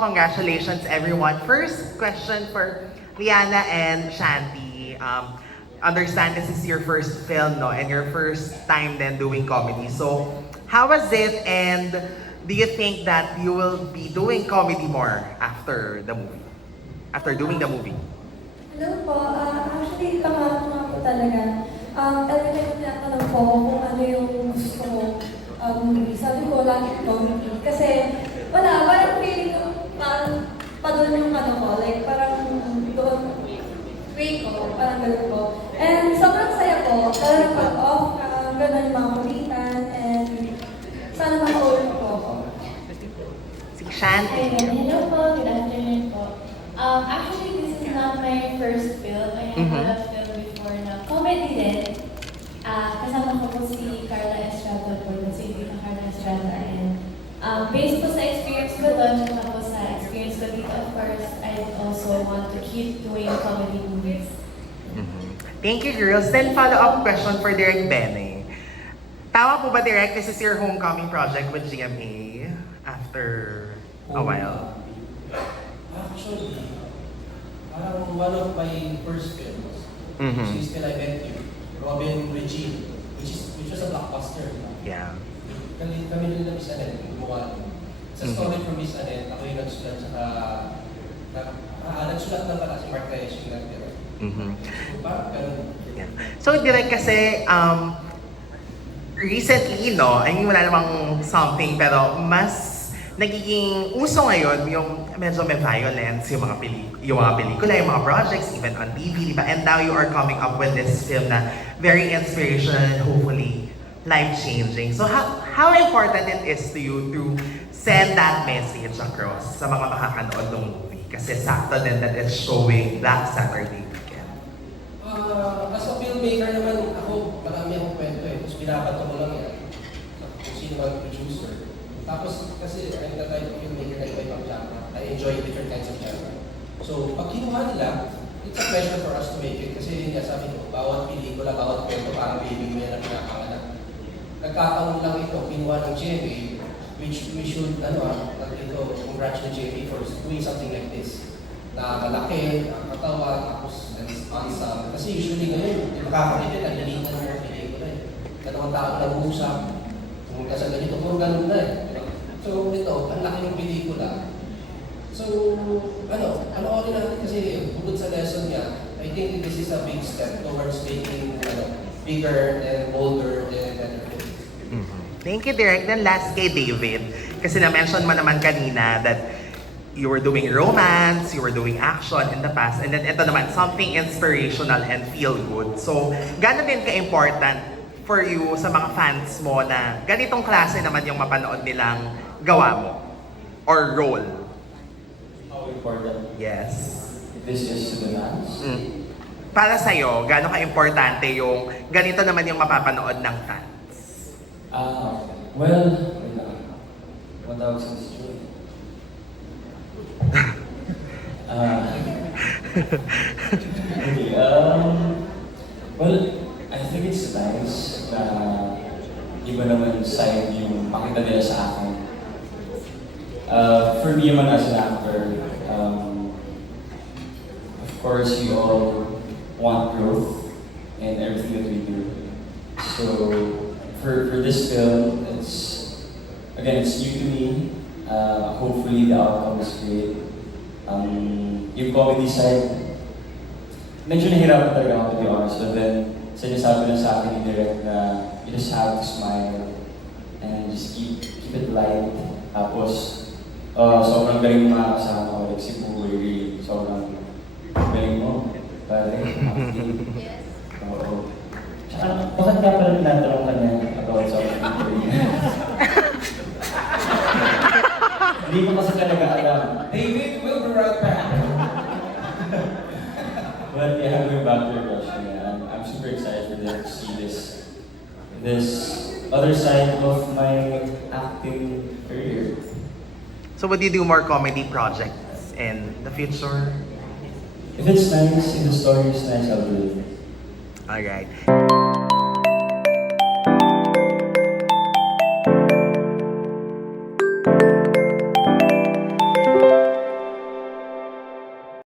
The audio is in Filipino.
congratulations everyone. First question for Liana and Shanti. Understand this is your first film, no? And your first time then doing comedy. So, how was it? And do you think that you will be doing comedy more after the movie? After doing the movie? Hello po. Actually, pangarap ko nga po talaga. Every time tinatanong po ako kung ano yung gusto ko sabi ko lagi comedy. Kasi wala, parang feeling ko parang pa doon yung ano ko. Like parang doon way ko, parang gano'n po. And sobrang saya po. Talagang pag-off, gano'n yung mga kulitan. And sana makaulit po ako. Si Shanti. Hello po, good afternoon po. Actually, this is not my first film. I have a film before na comedy din. Kasama ko po si Carla Estrada po, si Dita Carla Estrada. And based po sa experience ko doon, at po sa experience ko dito, of course, I also want to keep doing comedy movies. Thank you, girls. Then follow-up question for Direk Bene. Tama po ba, Direk, this is your homecoming project with GMA after a while? Actually, parang one of my first films, which is Till I Met You, Robin Regine, which was a blockbuster. Yeah. Kami rin na Miss Annette, gumawa ito. Sa story from Miss Annette, ako yung nagsulat, saka nagsulat na pala si Mark Reyes yung nagtira. So parang ganun. Yeah. So, Direk, kasi recently, no, I mean, wala namang something, pero mas nagiging uso ngayon yung medyo may violence, yung mga pelikula, yung mga projects, even on TV, di ba? And now you are coming up with this film na very inspirational and hopefully life-changing. So how important it is to you to send that message across sa mga makakanood ng movie? Kasi sakto din that it's showing that Saturday weekend. As a filmmaker naman, ako, marami akong kwento eh. Tapos binabato ko lang yan. Kung sino ang producer. Tapos, kasi I'm the type of filmmaker na iba-ibang genre. I enjoy different kinds of genre. So, pag kinuha nila, it's a pleasure for us to make it. Kasi yun nga sabi ko, bawat pelikula, bawat kwento, parang baby mo yan ang pinapanganak. Nagkataon lang ito, kinuha ng GMA, which we should, congratulate GMA for doing something like this. Na malaki, nakakatawa, tapos ensemble. Kasi usually ngayon, di makakakita, naglilitan ng mga pelikula eh. Dalawang tao nag-uusap, pumunta sa ganito, puro ganun na eh. So ito, ang laki ng pelikula. So, panoorin natin kasi bukod sa lesson niya, I think this is a big step towards making bigger and bolder and better films. Thank you, Direk. Then last kay David, kasi na-mention mo naman kanina that you were doing romance, you were doing action in the past, and then ito naman, something inspirational and feel good. So, gano'n din ka-important for you sa mga fans mo na ganitong klase naman yung mapanood nilang gawa mo or role? How important Yes. this is to the fans? Para sa'yo, gano'n ka-importante yung ganito naman yung mapapanood ng fans? Well, what I was going to say. Okay, well, I think it's nice na iba naman side yung makita nila sa akin. For me naman as an actor, of course you all want growth in everything that we do. So for this film, it's new to me. Hopefully the outcome is great. Yung comedy side, medyo nahirapan talaga ako to be honest, but then sinasabi na sa akin ni Direk na you just have to smile and just keep it light. Tapos, sobrang galing mo mga kasama ko, like si Pugoy, really, sobrang galing mo. Pare, Yes. oo. Tsaka, bakit nga pala tinatanong ka na about sa Pugoy? Hindi ko kasi talaga alam. David, we'll be right back. But yeah, going back to your question, yeah, I'm super excited for them to see this other side of my acting career. So would you do more comedy projects in the future? If it's nice, if the story is nice, I'll do it. Alright.